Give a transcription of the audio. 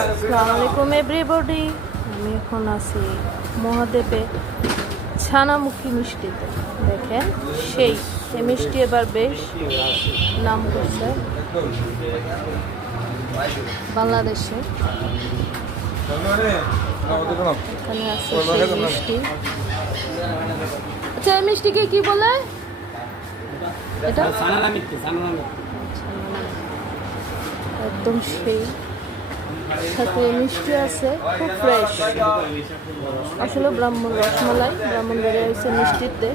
আসসালামু আলাইকুম এভরিবডি। আমি এখন আছি মহাদেবে ছানামুখী মিষ্টিতে। দেখেন সেই এই মিষ্টি এবার বেশ নাম করছে বাংলাদেশে। এখানে আছে সেই মিষ্টি। আচ্ছা এই মিষ্টিকে কি বলে? এটা একদম সেই সাথে মিষ্টি আছে, খুব ফ্রেশ। আসলে ব্রাহ্মণ রসমালাই ব্রাহ্মণবাড়িয়া হয়েছে মিষ্টিতে।